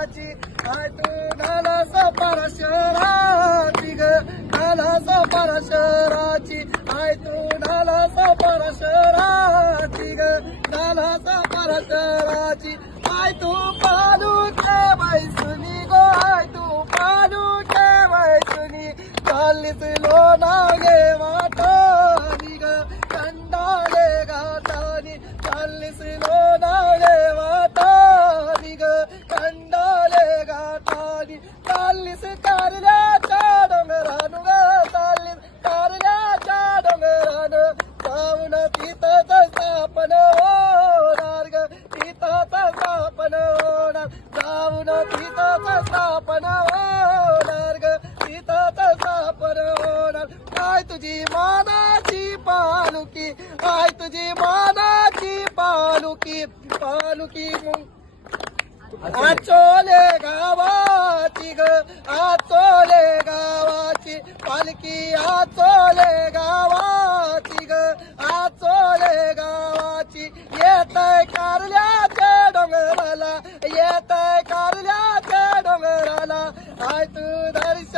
गावाची आय तू नाला पारा शहराची ग नाला पारा शहराची आय तू नाला पारा शहराची ग नाला पारा शहराची आय तू पालू ठेवाय सुनी गो आय तू पालू ठेवाय सुनी चालीस लोणावले वाटानी ग कंडाले घाटानी चालीस लोणावले वाटानी ग कंडाले घाटानी चालीस कारल्याच्या डोंगरान ग चालीस कारल्याच्या डोंगरान जाऊन तिथंच स्थापन होणार ग तिथंच स्थापन होणार जाऊन तिथंच स्थापन होणार ग तिथंच स्थापन होणार काय तुझी मानाची पालुकी काय तुझी मानाची पालुकी पालुकी आचोले गावाची ग आचोले गावाची पालखी आचोले गावाची ग आचोले गावाची येतय कारल्याच्या डोंगराला येतय कारल्याच्या डोंगराला आय तू दर्शन